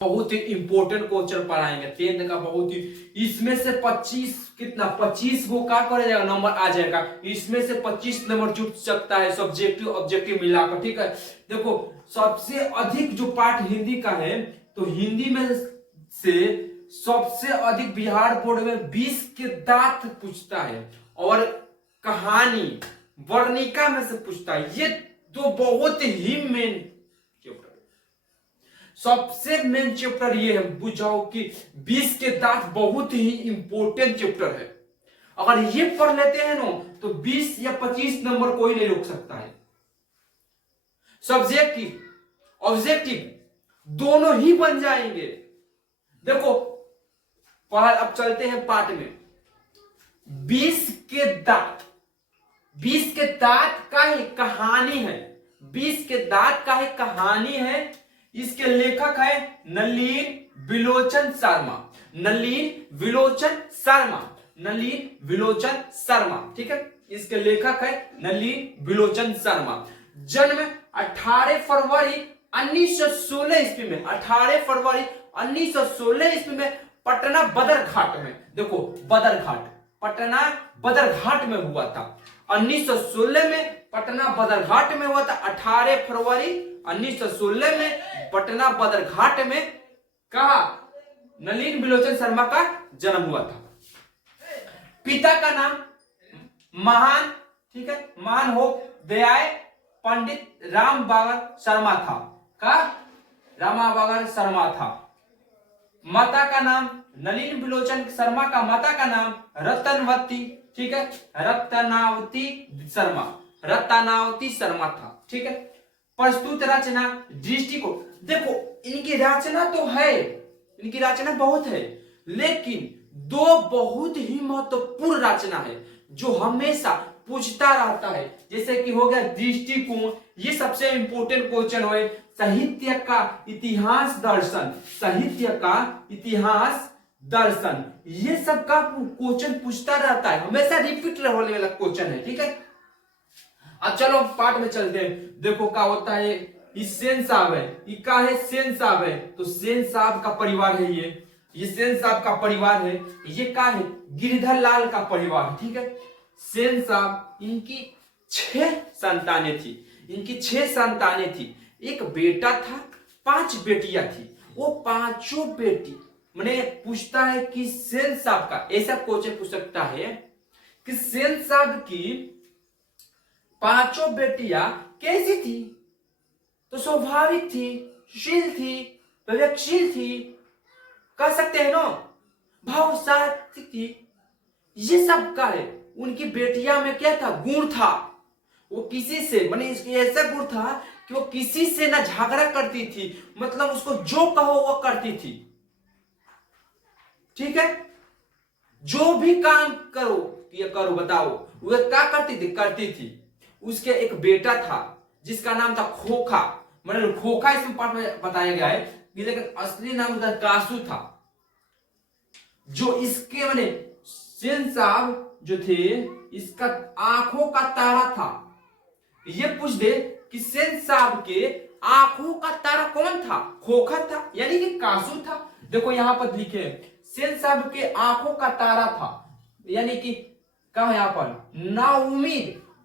बहुत ही important question पढ़ाएंगे 10th का। बहुत ही इसमें से 25 कितना 25 को क्या कर जाएगा नंबर आ जाएगा। इसमें से 25 नंबर जुट सकता है सब्जेक्टिव ऑब्जेक्टिव मिलाकर। ठीक है, देखो सबसे अधिक जो पार्ट हिंदी का है तो हिंदी में से सबसे अधिक बिहार बोर्ड में 20 के दांत पूछता है और कहानी वर्णिका में से पूछता है। ये तो बहुत ही मेन चैप्टर, सबसे मेन चैप्टर ये है। बुझाओ कि 20 के दांत बहुत ही इंपॉर्टेंट चैप्टर है। अगर ये पढ़ लेते हैं ना तो 20 या 25 नंबर कोई नहीं रोक सकता है। सब्जेक्टिव ऑब्जेक्टिव दोनों ही बन जाएंगे। देखो अब चलते हैं पाठ में। 20 के दांत, 20 के दांत का ही कहानी है। 20 के दांत का ही कहानी है। इसके लेखक है नलिन विलोचन शर्मा। नलिन विलोचन शर्मा, नलिन विलोचन शर्मा। ठीक है, इसके लेखक है नलिन विलोचन शर्मा। जन्म 18 फरवरी 1916 ईस्वी में, 18 फरवरी 1916 ईस्वी में पटना बदरघाट में। देखो बदरघाट, पटना बदरघाट में हुआ था। 1916 में पटना बदरघाट में हुआ था। 18 फरवरी 1916 में पटना बदरघाट में कहा नलिन विलोचन शर्मा का जन्म हुआ था। पिता का नाम महान, ठीक है, महान हो दयाय पंडित राम बागर शर्मा था। का रामा बागर शर्मा था। माता का नाम नलिन विलोचन शर्मा का माता का नाम रतनवती, ठीक है, रत्नावती शर्मा, रत्नावती शर्मा था। ठीक है, प्रस्तुत रचना दृष्टिकोण। देखो इनकी रचना तो है, इनकी रचना बहुत है, लेकिन दो बहुत ही महत्वपूर्ण रचना है जो हमेशा पूछता रहता है। जैसे कि हो गया दृष्टिकोण, ये सबसे इंपॉर्टेंट क्वेश्चन है। साहित्य का इतिहास दर्शन, साहित्य का इतिहास दर्शन, ये सब का क्वेश्चन पूछता रहता है, हमेशा रिपीट होने वाला क्वेश्चन है। ठीक है, अब चलो पाठ में चलते हैं। देखो क्या होता है, ये सेन साहब है, ये क्या है सेन साहब है, तो सेन साहब का परिवार है ये सेन साहब का परिवार है। ये क्या है गिरधर लाल का परिवार। ठीक है, सेन साहब इनकी 6 संतानें थी, इनकी 6 संतानें थी। एक बेटा था, 5 बेटियां थी। वो पांचों बेटी मैंने पूछता है कि सेन साहब का ऐसा क्वेश्चन पूछ सकता है कि सेन साहब की पांचों बेटियां कैसी थी, तो स्वाभाविक थी, सुशील थी, विवेकशील थी, कह सकते हैं ना, भाव सात्विक थी। ये सब का है। उनकी बेटियां में क्या था गुण था, वो किसी से माने इसकी ऐसा गुण था कि वो किसी से ना झगड़ा करती थी, मतलब उसको जो कहो वो करती थी। ठीक है, जो भी काम करो ये करो बताओ वो क्या करती थी। उसके एक बेटा था जिसका नाम था खोखा, मतलब खोखा इसमें पाठ में बताया गया है, लेकिन असली नाम उसका कासू था। जो इसके माने सेन साहब जो थे इसका आंखों का तारा था। ये पूछ दे कि सेन साहब के आंखों का तारा कौन था, खोखा था यानी कि कासू था। देखो यहां पर लिखे सेन साहब के आंखों का तारा था, यानी कि कहा यहां पर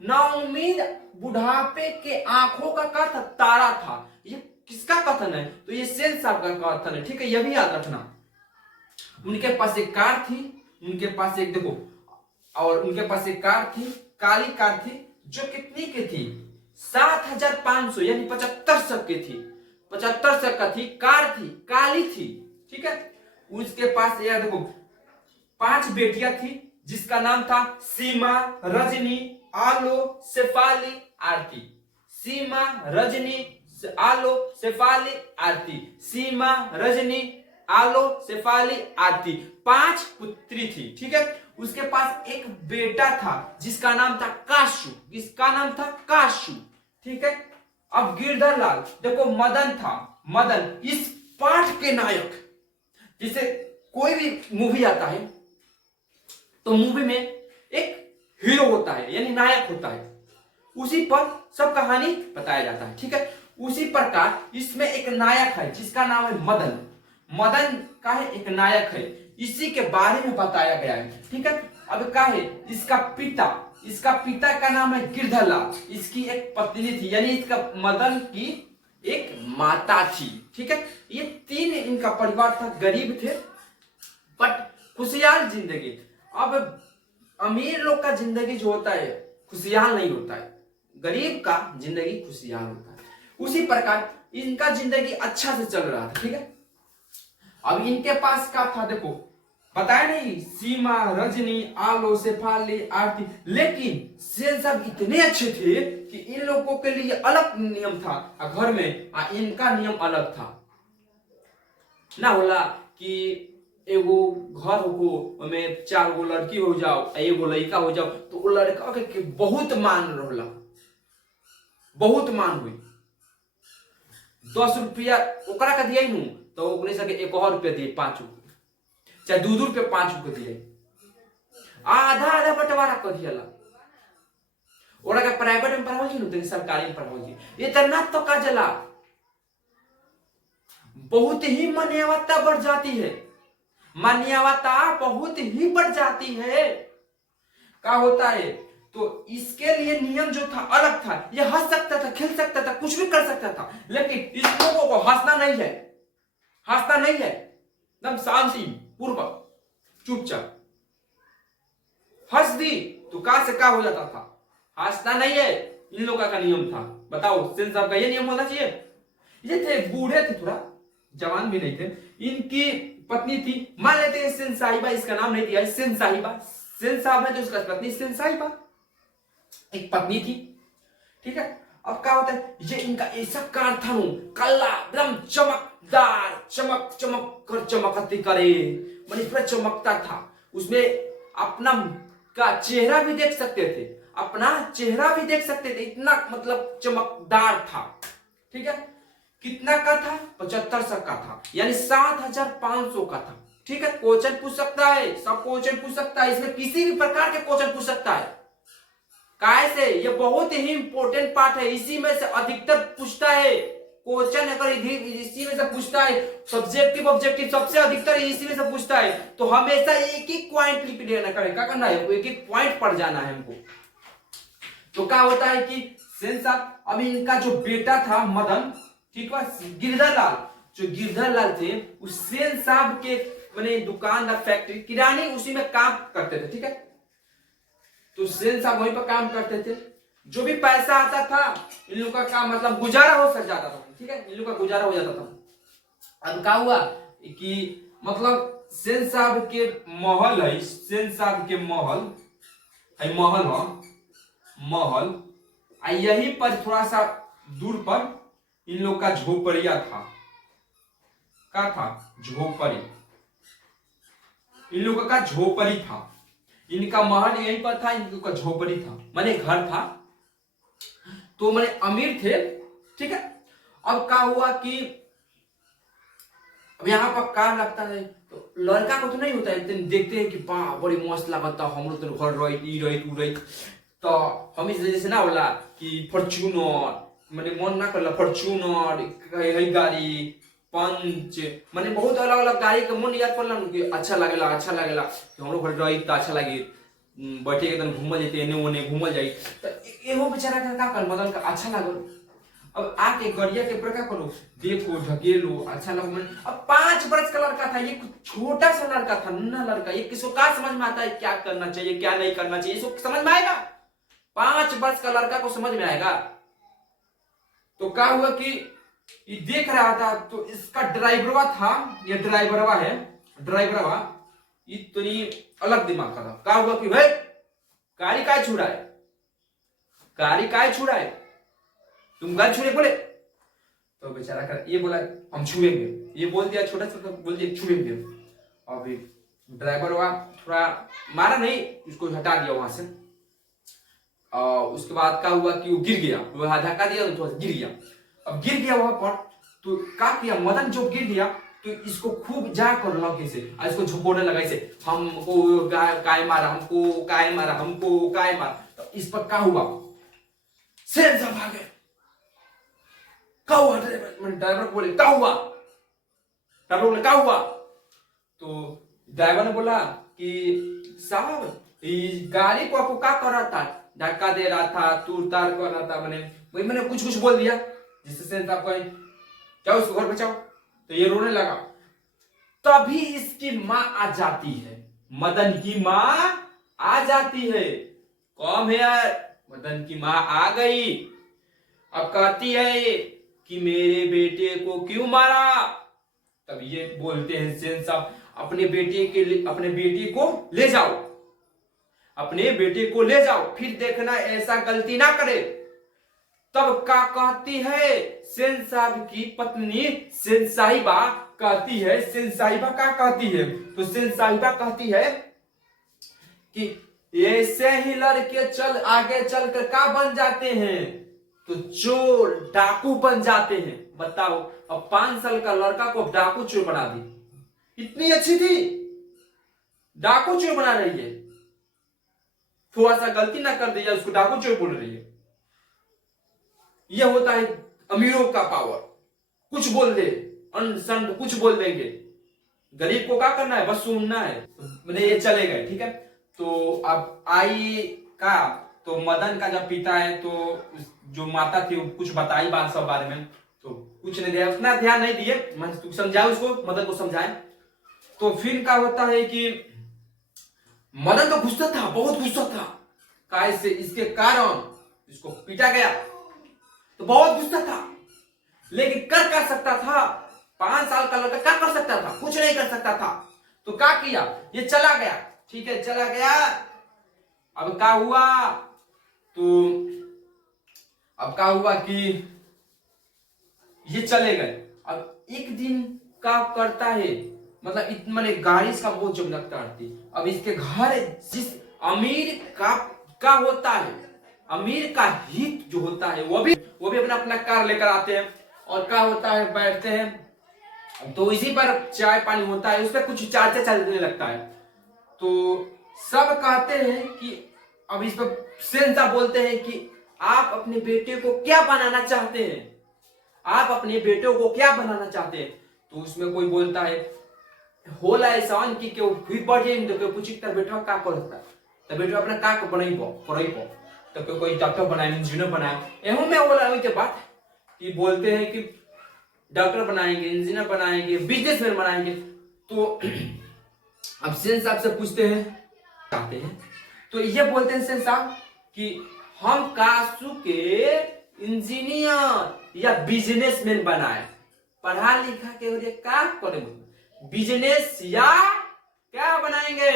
नाउमीद बुढ़ापे के आंखों का क्या था तारा था। ये किसका कथन है, तो ये सेन साहब का कथन है। ठीक है, यह भी याद रखना। उनके पास एक कार थी, उनके पास एक देखो, और उनके पास एक कार थी, काली कार थी, जो कितनी की थी 7500 यानी 7500 की थी, 7500 का थी, कार थी, काली थी। ठीक है, उसके पास यार देखो 5 बेटियां थी जिसका नाम था सीमा, रजनी, आलो, शेफाली, आरती। सीमा, रजनी, आलो, शेफाली, आरती। सीमा, रजनी, आलो, शेफाली, आरती। 5 पुत्री थी। ठीक है, उसके पास एक बेटा था जिसका नाम था काशू, इसका नाम था काशू। ठीक है, अब गिरधर लाल देखो मदन था, मदन इस पाठ के नायक। जैसे कोई भी मूवी आता है तो मूवी में एक हीरो होता है यानी नायक होता है, उसी पर सब कहानी बताया जाता है। ठीक है, उसी प्रकार इसमें एक नायक है जिसका नाम है मदन। मदन का है एक नायक है, इसी के बारे में बताया गया है। ठीक है, अब क्या है इसका पिता का नाम है गिरधरलाल, इसकी एक पत्नी थी, यानी इसका मदन की एक माता थी। ठीक है, ये तीन इनका परिवार था, गरीब थे बट खुशहाल जिंदगी। अब अमीर लोग का जिंदगी जो होता है खुशहाल नहीं होता है, गरीब का जिंदगी खुशहाल होता है। उसी प्रकार इनका जिंदगी अच्छा से चल रहा था। ठीक है, अब इनके पास क्या था देखो, बताया नहीं, सीमा, रजनी, आलो, शेफाली, आरती, लेकिन सेन साहब इतने अच्छे थे कि इन लोगों के लिए अलग नियम था घर में, इनका नियम अलग था। ना होला कि एगो घर हो में 4 गो लड़की हो जाओ, एगो लड़का हो जाओ, तो वो लड़का के बहुत मान रहला, बहुत मान हुई। 10 रुपया ओकरा का दिया नु तो ओकरे सके 1 और रुपया दिए, 5 रुपया चाहे 2 रुपया 5 रुपया दिए, आधा आधा बंटवारा कर दिया। ओरा का प्राइवेट में पढ़ाओ जी नु, सरकारी में पढ़ाओ जी, इतना तो का जला बहुत ही मान्यता बढ़ जाती है, मान्यता बहुत ही बढ़ जाती है। क्या होता है तो इसके लिए नियम जो था अलग था, ये हंस सकता था, खेल सकता था, कुछ भी कर सकता था, लेकिन इस लोगों को हंसना नहीं है, हंसना नहीं है, एकदम शांति पूर्वक चुपचाप। हंस दी तो का से का हो जाता था, हंसना नहीं है, इन लोगों का नियम था। बताओ सेन साहब का ये नियम होना चाहिए। ये थे बूढ़े थे, थोड़ा जवान भी नहीं थे, इनकी पत्नी थी, मान लेते हैं सेन साहिबा, इसका नाम नहीं दिया सेन साहिबा, सेन साहब है तो उसका पत्नी सेन साहिबा एक पत्नी थी। ठीक है, अब क्या होता है, ये इनका ऐसा कार था कल्ला एकदम चमकदार, चमक चमक कर चमकती करे, माने पूरा चमकता था। उसमें अपना का चेहरा भी देख सकते थे, अपना चेहरा भी देख सकते थे, इतना मतलब चमकदार था। ठीक है, कितना का था, 7500 का था, यानी 7500 का था। ठीक है, क्वेश्चन पूछ सकता है, सब क्वेश्चन पूछ सकता है, इसमें किसी भी प्रकार के क्वेश्चन पूछ सकता है। कैसे, ये बहुत ही इंपॉर्टेंट पार्ट है, इसी में से अधिकतर पूछता है क्वेश्चन। अगर इसी में से पूछता है, सब्जेक्टिव ऑब्जेक्टिव सबसे अधिकतर इसी में से पूछता है, तो हमेशा एक ही पॉइंट लिख देना करें, क्या करना है, एक एक पॉइंट पढ़ जाना है हमको। तो क्या होता है कि सेन साहब, अभी इनका जो बेटा था मदन, ठीक है, गिरधरलाल, जो गिरधरलाल थे उस सेन साहब के मैंने दुकान फैक्ट्री किरानी उसी में काम करते थे। ठीक है, तो सेन साहब वहीं पर काम करते थे, जो भी पैसा आता था इन लोगों का काम मतलब गुजारा हो सक जाता था। ठीक है, इन लोगों का गुजारा हो जाता था। अब क्या हुआ कि मतलब सेन साहब के महल है, सेन साहब के महल है, महल यहीं पर थोड़ा सा दूर पर इन लोग का झोपड़िया था। क्या था, झोपड़ी, इन लोगों का झोपड़ी था, इनका महल यहीं पर था, इन लोगों का झोपड़ी था, माने घर था, तो माने अमीर थे। ठीक है, अब क्या हुआ कि अब यहाँ पर कार लगता है, तो लड़का को तो नहीं होता है, देखते हैं कि वाह बड़ी मस्त लगता, हम लोग तो घर रही, तो हम इस जैसे ना बोला कि फॉर्च्यूनर, मैंने मन ना करला, फॉर्च्यूनर गाड़ी, पंच, मैंने बहुत अलग अलग गाड़ी के मन याद पड़ला कि अच्छा लगेला कि हम लोग रही तो अच्छा लगे, बैठे के घूमल जाते, एने ओने घूमल जाई, तो एहो बेचारा का कर मदन का अच्छा लागल। अब आके गरिया के प्रकार करो, देखो ढकेलो, अच्छा लगा मन। अब 5 वर्ष का लड़का था, ये छोटा सा लड़का था, नन्हा लड़का, ये किसको क्या समझ में आता है क्या करना चाहिए क्या नहीं करना चाहिए, इसको समझ में आएगा? 5 वर्ष का लड़का को समझ में आएगा? तो क्या हुआ कि ये देख रहा था, तो इसका ड्राइवरवा था, ये ड्राइवरवा है, ड्राइवरवा इतनी अलग दिमाग का था। क्या हुआ कि भाई गाड़ी काय छुड़ाए, गाड़ी काय छुड़ाए, तुम गाड़ी छुड़े बोले, तो बेचारा कर ये बोला हम छुएंगे, ये बोल दिया, छोटा सा बोल दिया छुएंगे। अभी ड्राइवर वहां थोड़ा मारा नहीं, उसको हटा दिया वहां से। उसके बाद क्या हुआ कि वो गिर गया, वो धक्का दिया तो थोड़ा गिर गया। अब गिर गया वहां पर, तो क्या किया मदन, जो गिर गया तो इसको खूब जा कर लगे से इसको झुकोड़ने लगा, इसे हमको काय मारा, हमको काय मारा, हमको काय मारा। तो इस पर क्या हुआ, सेन साहब आ गए, क्या हुआ, ड्राइवर बोले क्या हुआ, डॉक्टर बोले क्या हुआ? तो ड्राइवर ने बोला कि साहब ये गाड़ी को आपको क्या कर रहा था, धक्का दे रहा था, तूर तार कर रहा था, मैंने कुछ कुछ बोल दिया जिससे सेंस आपको जाओ उसको घर बचाओ। तो ये रोने लगा। तभी इसकी माँ आ जाती है, मदन की माँ आ जाती है। कौन है यार? मदन की माँ आ गई। अब कहती है कि मेरे बेटे को क्यों मारा? तब ये बोलते हैं सेन साहब अपने बेटे को ले जाओ, अपने बेटे को ले जाओ, फिर देखना ऐसा गलती ना करे। तब क्या कहती है सेन साहब की पत्नी सेन साहिबा कहती है, सेन साहिबा क्या कहती है? तो सेन साहिबा कहती है कि ऐसे ही लड़के आगे चलकर क्या बन जाते हैं? तो चोर डाकू बन जाते हैं। बताओ, अब 5 साल का लड़का को डाकू चोर बना दी। इतनी अच्छी थी, डाकू चोर बना रही है। थोड़ा सा गलती ना कर दिया उसको डाकू चोर बोल रही है। यह होता है अमीरों का पावर। कुछ बोल दे, अनसन कुछ बोल देंगे। गरीब को क्या करना है? बस सुनना है। मैंने ये चले गए, ठीक है। तो अब आई का, तो मदन का जब पिता है तो जो माता थी वो कुछ बताई बात सब बारे में, तो कुछ नहीं दिया, उतना ध्यान नहीं दिए। मैं समझाया उसको, मदन को समझाए। तो फिर क्या होता है कि मदन तो गुस्सा था, बहुत गुस्सा था। काय से इसके कारण इसको पीटा गया, तो बहुत गुस्सा था। लेकिन कर क्या सकता था? 5 साल का लड़का क्या कर सकता था? कुछ नहीं कर सकता था। तो क्या किया? ये चला गया, ठीक है, चला गया। अब क्या हुआ? तो अब क्या हुआ कि ये चले गए। अब एक दिन क्या करता है, मतलब मैंने गाड़ी इसका बहुत चमकता आती। अब इसके घर जिस अमीर का होता है, अमीर का हित जो होता है, वो भी अपना अपना कार लेकर आते हैं। और क्या होता है, बैठते हैं, तो इसी पर चाय पानी होता है, उस पर कुछ चर्चा चलने लगता है। तो सब कहते हैं कि अब इस पर सेन साहब बोलते हैं कि आप अपने बेटे को क्या बनाना चाहते हैं? आप अपने बेटे को क्या बनाना चाहते हैं? तो उसमें कोई बोलता है होला ऐसा कि क्यों फिर बढ़े नहीं, तो पूछी तर बेटा का करता, तो बेटा अपना का को बनाइबो करइबो, तो कोई डॉक्टर बनाए, इंजीनियर बनाए। एहू में होला ओइ के बात कि बोलते हैं कि डॉक्टर बनाएंगे, इंजीनियर बनाएंगे, बिजनेसमैन बनाएंगे। तो अब सेन साहब से पूछते हैं चाहते हैं, तो ये बोलते हैं सेन साहब कि हम कासू के इंजीनियर या बिजनेसमैन बनाए। पढ़ा लिखा के हो क्या करेंगे? बिजनेस या क्या बनाएंगे?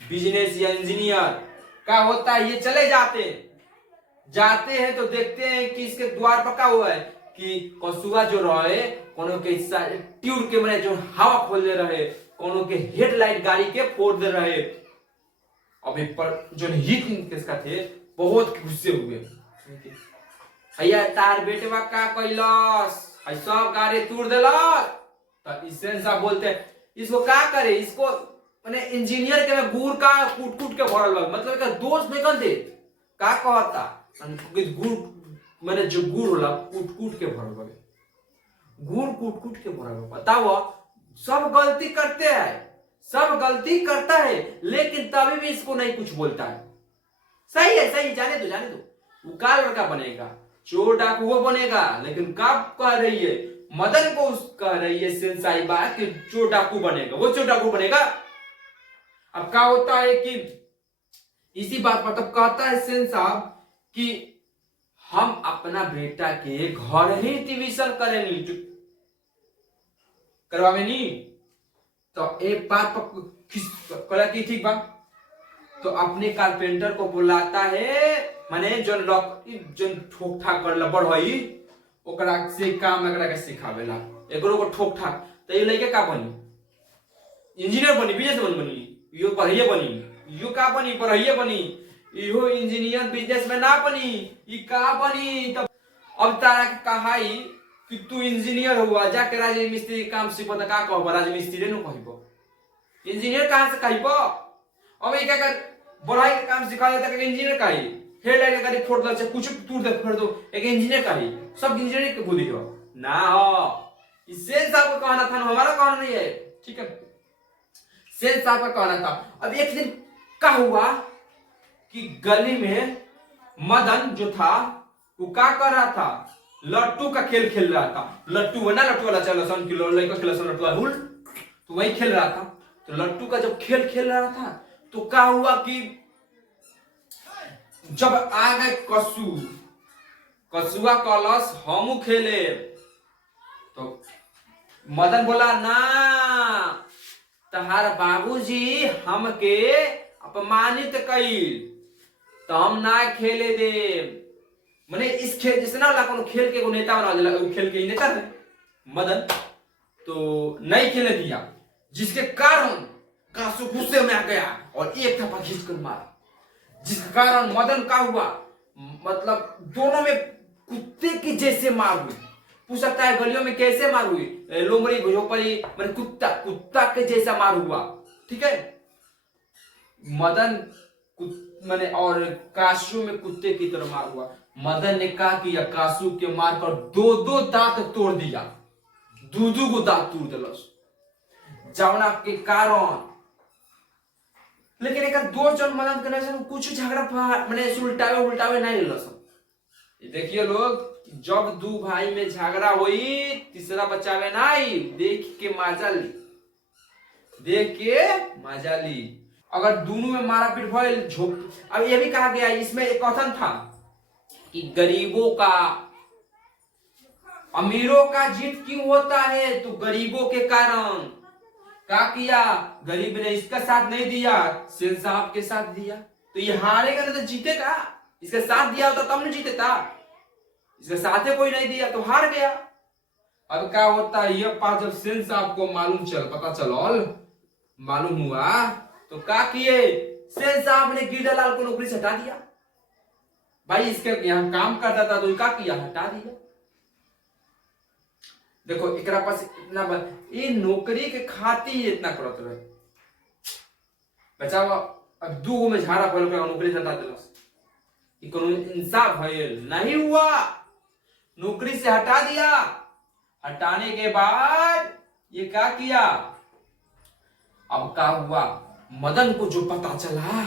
बिजनेस या इंजीनियर क्या होता है? ये चले जाते हैं तो देखते हैं कि इसके द्वार पर क्या हुआ है कि कसूआ जो रहे कोनो के ट्यूब के मैंने जो हवा खोल दे रहे, कोनो के हेडलाइट गाड़ी के फोड़ दे रहे। अभी पर जो हित किसका थे बहुत गुस्से हुए, भैया तार बेटवा का कैलस सब गाड़ी तोड़ देलस। तो सेन साहब बोलते हैं इसको क्या करे, इसको मैंने इंजीनियर के में गुड़ का कूट कूट के भरल बा, मतलब का दोस्त नहीं कर दे का कहता गुड़ मैंने जो गुड़ होला कूट कूट के भरल बा, गुड़ कूट कूट के भरल बा। बताओ, सब गलती करते हैं, सब गलती करता है, लेकिन तभी भी इसको नहीं कुछ बोलता है। सही है, सही, जाने दो। वो का लड़का बनेगा, चोर डाकू वो बनेगा, लेकिन कब कह रही है मदन को कह रही है सेन साहिबा कि चोर डाकू बनेगा, वो चोर डाकू बनेगा। अब क्या होता है कि इसी बात पर तब कहता है सेन साहब कि हम अपना बेटा के घर ही ट्यूशन करेंगे, करवावे नहीं। तो एक बात पर की ठीक बा, तो अपने कारपेंटर को बुलाता है, माने जो ठोक ठाक करला बढ़ई ओकरा से काम एकरा के सिखावेला, एकरो को ठोक ठाक। तो ये लड़के का बनी, इंजीनियर बनी, बिजनेसमैन बनी, यो पढ़ाइए बनी, यो का बनी, पढ़ाइए बनी, इहो इंजीनियर बिजनेसमैन ना बनी, ई का बनी। तब अब तारा के कहाई कि तू इंजीनियर हुआ, जाके राजमिस्त्री काम सीखो, तो का कहबो? राजमिस्त्री नु कहबो, इंजीनियर कहां से कहबो? अब ई क्या कर बढ़ाई के काम सिखा देता कि इंजीनियर का ही हेडलाइट गाड़ी फोड़ दे, कुछ तोड़ दे फोड़ दो, एक इंजीनियर का ही सब इंजीनियर के बुद्धि हो ना हो। सेन साहब का कहना था, हमारा कहना नहीं है, ठीक है। सेन साहब का कहना था। अब एक दिन क्या हुआ कि गली में मदन जो था वो क्या कर रहा था, लट्टू का खेल खेल रहा था। लट्टू बना, लट्टू वाला चलो सन किलो लड़का खेला सन लट्टू वाला, तो वही खेल रहा था। तो लट्टू का जब खेल खेल रहा था तो क्या हुआ कि जब आ गए कसूआ कलश हम खेले, तो मदन बोला ना, तहार बाबूजी हमके अपमानित कईल तो हम ना खेले दे। मैंने इस खेल जैसे ना वाला खेल के नेता बना दिया, खेल के नेता थे मदन, तो नहीं खेलने दिया, जिसके कारण कासू गुस्से में आ गया और एक थप्पड़ खींच कर मारा, जिसके कारण मदन का हुआ, मतलब दोनों में कुत्ते की जैसे मार हुई। पूछ सकता है गलियों में कैसे मार हुई, लोमड़ी भोजोपरी मैंने कुत्ता के जैसा मार हुआ, ठीक है। मदन मैंने और कासू में कुत्ते की तरह मार हुआ। मदन ने कहा कि कासू के मार कर दो दांत तोड़ दिया, दू को दांत तोड़ दिलस जावना के कारण। लेकिन एक दो जन मदन करने से कुछ झगड़ा मैंने उल्टावे नहीं लस। देखिए लोग, जब दो भाई में झगड़ा हुई तीसरा बचावे नहीं, देख के मजा ली। अगर दोनों में मारा पीट भइल झोप। अब ये भी कहा गया, इसमें एक कथन था कि गरीबों का अमीरों का जीत क्यों होता है, तो गरीबों के कारण। क्या किया, गरीब ने इसका साथ नहीं दिया, सेन साहब के साथ दिया, तो ये हारेगा ना तो जीतेगा। इसका साथ दिया होता तब नहीं जीतेता, इसका साथ कोई नहीं दिया तो हार गया। अब क्या होता है, ये बात जब सेन साहब को मालूम हुआ तो क्या किए, सेन साहब ने गिरधरलाल को नौकरी से हटा दिया। भाई इसके यहाँ काम करता था तो क्या किया, हटा दिया। देखो एकरा पास इतना ये नौकरी के खातिर इतना करत रहे, बचावा। अब दू में झाड़ा पहल कर नौकरी से हटा दिलस, इंसाफ नहीं हुआ, नौकरी से हटा दिया। हटाने के बाद ये क्या किया, अब क्या हुआ, मदन को जो पता चला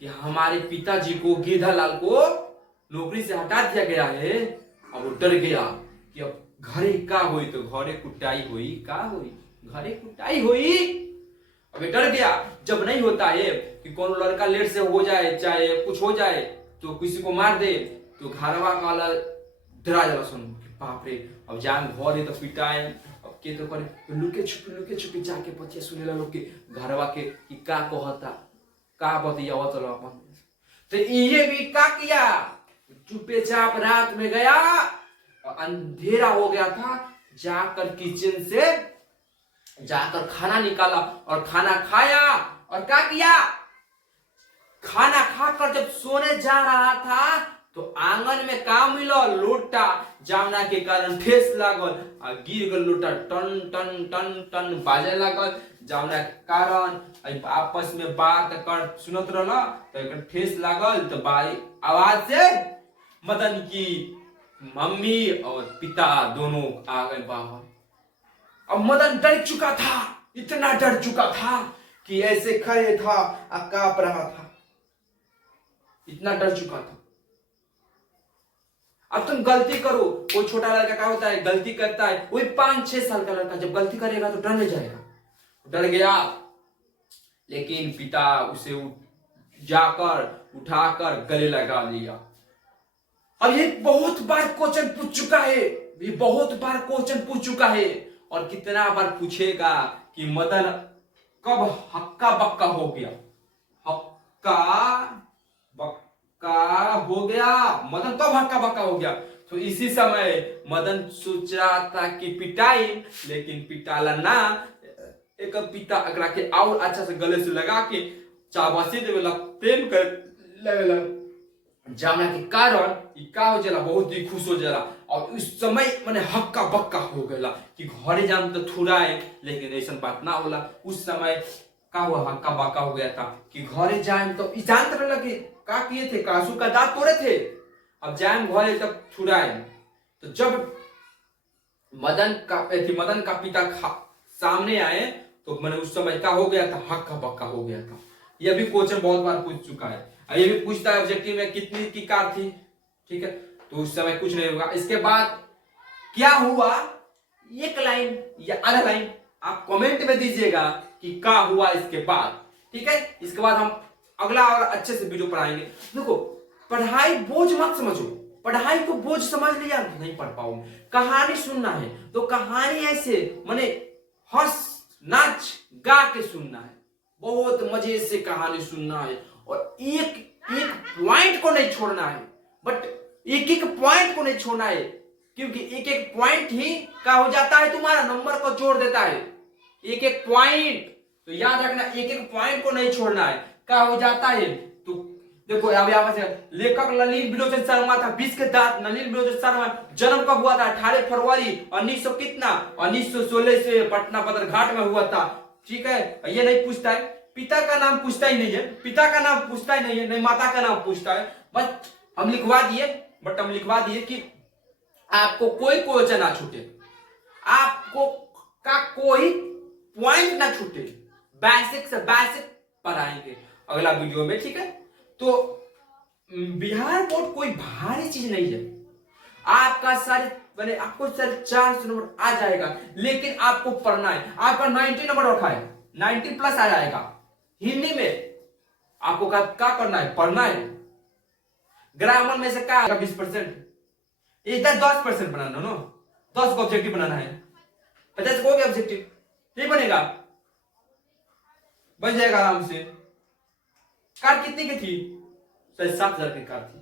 कि हमारे पिताजी को गिरधरलाल को नौकरी से हटा दिया गया है, अब वो डर गया कि अब घरे का हुई, तो घरे कुटाई हुई, का हुई घरे कुटाई हुई। अब डर गया, जब नहीं होता है कि कौन लड़का लेट से हो जाए, चाहे कुछ हो जाए तो किसी को मार दे, तो घरवा वाला डरा जाला सुन, बाप रे अब जान घर है तो पिटाए। अब के तो करे लुके छुपी जाके पतिया सुनेला लोग के घरवा के कि का कहता, का बतिया चलो अपन। तो ये भी का किया, चुपे चाप रात में गया, अंधेरा हो गया था, जाकर किचन से जाकर खाना निकाला और खाना खाया। और क्या किया, खाना खाकर जब सोने जा रहा था तो आंगन में काम मिला लोटा, जावना के कारण ठेस लागल और गिर गल लोटा, टन टन टन टन बाजे लागल, जावना के कारण आपस में बात कर सुनत रहला तो ठेस लागल। तो भाई आवाज से मदन की मम्मी और पिता दोनों आ गए बाहर। अब मदन डर चुका था, इतना डर चुका था कि ऐसे खड़े था, कांप रहा था, इतना डर चुका था। अब तुम गलती करो, कोई छोटा लड़का क्या होता है, गलती करता है, वही 5-6 साल का लड़का जब गलती करेगा तो डर नहीं जाएगा, डर गया। लेकिन पिता उसे जाकर उठाकर गले लगा लिया। अब ये बहुत बार क्वेश्चन पूछ चुका है, ये बहुत बार क्वेश्चन पूछ चुका है और कितना बार पूछेगा कि मदन कब हक्का बक्का हो गया, हक्का बक्का हो गया, मदन कब हक्का बक्का हो गया। तो इसी समय मदन सोच रहा था कि पिटाई, लेकिन पिटाला ना, एक पिता अगरा के और अच्छा से गले से लगा के चाबसी देवेला, प्रेम कर लेवेला, जाना के कारण का हो जाला, बहुत ही खुश हो जाला। और उस समय मैंने हक्का बक्का हो गया कि घरे जाम तो थुराए, लेकिन ऐसा बात ना होला। उस समय का हुआ, हक्का बक्का हो गया था कि घरे जाए तो जानते रहला कि का किए थे, कासू का दांत तोड़े थे, अब जाए घरे तब थुराए। तो जब मदन का पिता सामने आए तो मैंने उस समय क्या हो गया था, हक्का बक्का हो गया था। यह भी क्वेश्चन बहुत बार पूछ चुका है। ये भी पूछता है ऑब्जेक्टिव में कितनी की कार थी, ठीक है, तो उस समय कुछ नहीं होगा। इसके बाद क्या हुआ, एक लाइन या आधा लाइन आप कमेंट में दीजिएगा कि क्या हुआ इसके बाद, ठीक है। इसके बाद हम अगला और अच्छे से वीडियो पढ़ाएंगे। देखो, पढ़ाई बोझ मत समझो, पढ़ाई को बोझ समझ लिया नहीं पढ़ पाऊंगा। कहानी सुनना है तो कहानी ऐसे माने हंस नाच गा के सुनना है, बहुत मजे से कहानी सुनना है, और एक एक पॉइंट को नहीं छोड़ना है, बट एक एक पॉइंट को नहीं छोड़ना है, क्योंकि एक एक पॉइंट ही क्या हो जाता है, तुम्हारा नंबर को जोड़ देता है। एक एक पॉइंट, तो याद रखना, एक एक पॉइंट को नहीं छोड़ना है, क्या हो जाता है। तो देखो अब यहाँ से लेखक नलिन विलोचन शर्मा था, 20 के दांत। नलिन विलोचन शर्मा जन्म कब हुआ था, 18 फरवरी 1900 कितना 1916 से पटना बदर घाट में हुआ था, ठीक है। ये नहीं पूछता है, पिता का नाम पूछता ही नहीं है, पिता का नाम पूछता ही नहीं है, नहीं माता का नाम पूछता है। बस हम लिखवा दिए कि आपको कोई क्वेश्चन ना छूटे, आपको का कोई पॉइंट ना छूटे, बेसिक से बेसिक पढ़ाएंगे अगला वीडियो में, ठीक है। तो बिहार बोर्ड कोई भारी चीज नहीं है, आपका सारे मैंने आपको सारे 400 नंबर आ जाएगा, लेकिन आपको पढ़ना है। आपका 90 नंबर रखा है, 90 प्लस आ जाएगा हिंदी में, आपको क्या करना है, पढ़ना है। ग्रामर में से क्या आएगा 20%, इधर 10% बनाना, नो 10 को ऑब्जेक्टिव बनाना है, 50 को ऑब्जेक्टिव नहीं बनेगा, बन जाएगा आराम से। कार कितनी की थी, 7,000 की कार थी,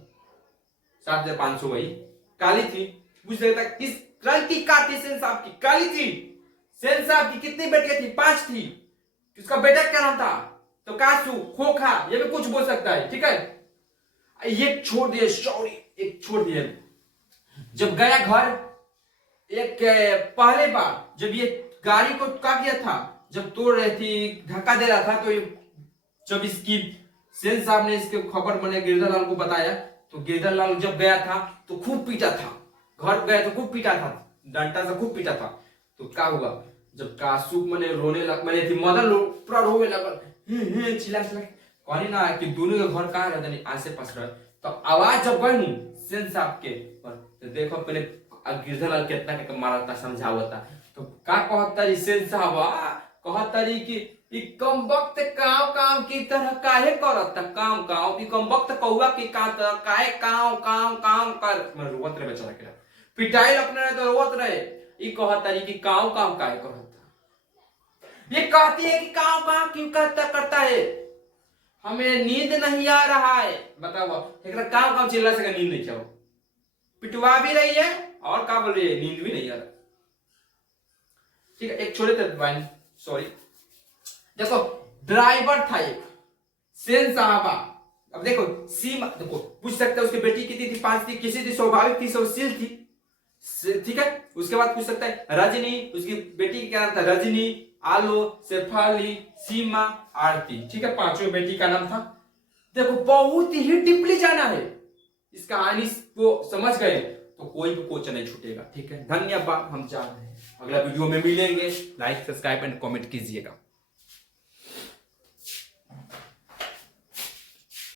7,500 वही काली थी। पूछ लेता किस रंग की कार थी, सेन साहब की काली थी। सेन साहब की कितनी बेटियां थी, 5 थी। उसका बेटा क्या नाम था, तो कासू खोखा, ये भी कुछ बोल सकता है, ठीक है। ये छोड़ दिए, सॉरी एक छोड़ दिए। जब गया घर, एक पहले बार जब ये गाड़ी को क्या किया था, जब तोड़ रही थी, धक्का दे रहा था, तो जब इसकी सेन साहब ने इसके खबर मैंने गिरधर लाल को बताया, तो गिरधर लाल जब गया था तो खूब पीटा था, घर गया तो खूब पीटा था, डंडा से खूब पीटा था। तो क्या हुआ, जब कासू मैंने रोने लग, मैंने थी मदन पूरा रोने लगा, चिल्ला चिल्ला कहनी ना कि दोनों के घर कहाँ रहते नहीं आसे पास रहे। तो आवाज जब गई सेन साहब के पर, तो देखो पहले गिरधर लाल कितना मारा था, समझावा था। तो का कहता सेन साहब कहता कि कम वक्त काम की तरह काहे करत काम कम वक्त कौआ की काहे काम कर, मैं रोवत रहे बेचारा के पिटाई अपने रहे तो रोवत रहे। ये कहता कि काम काहे करत, ये कहती है कि काम क्यों करता है, हमें नींद नहीं आ रहा है। बताओ एक काम चिल्ला सके, नींद नहीं, क्या पिटवा भी रही है और क्या बोल रही है, नींद भी नहीं आ रहा, ठीक है। एक छोड़े थे, सॉरी। देखो ड्राइवर था एक सेन साहबा, अब देखो सीमा, देखो पूछ सकते हैं उसकी बेटी कितनी थी, 5 थी, किसी थी स्वाभाविक थी, सुशील थी, ठीक है। उसके बाद पूछ सकता है रजनी, उसकी बेटी क्या नाम था, रजनी, आलो, शेफाली, सीमा, आरती, ठीक है, 5 बेटी का नाम था। देखो बहुत ही डीपली जाना है, इस कहानी को समझ गए तो कोई भी क्वेश्चन नहीं छूटेगा, ठीक है। धन्यवाद, हम जा रहे हैं, अगला वीडियो में मिलेंगे। लाइक सब्सक्राइब एंड कमेंट कीजिएगा।